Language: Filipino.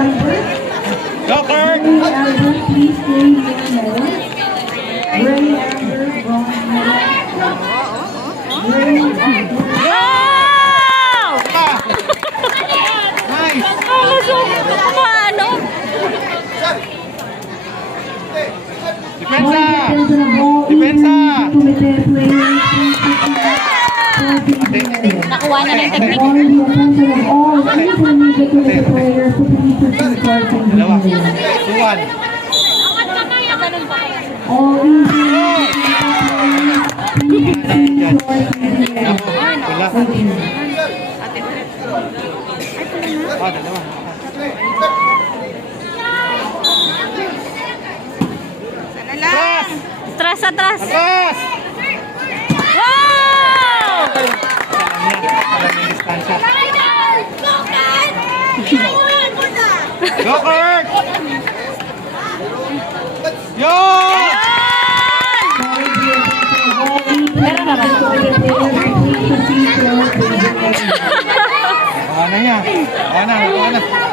Albert. Go, Kurt! Ray Albert, please stay here medal. Ray Albert, bronze medal. Ray Albert. Go! Nice! Paano? Depensa! Depensa na ball. Depensa! Committed players. Nakuha na ng technique. All the attention of all intermediate committed players to please proceed for Dalawa. continuing. 2-1. All intermediate players, please proceed for continuing. Wala. Continue. Dalawa. Atras! Atras, atras. Atras! Wow! Alam yung distansya. Go, Kurt! Yun! Meron na ba? Baka na niya. Baka na.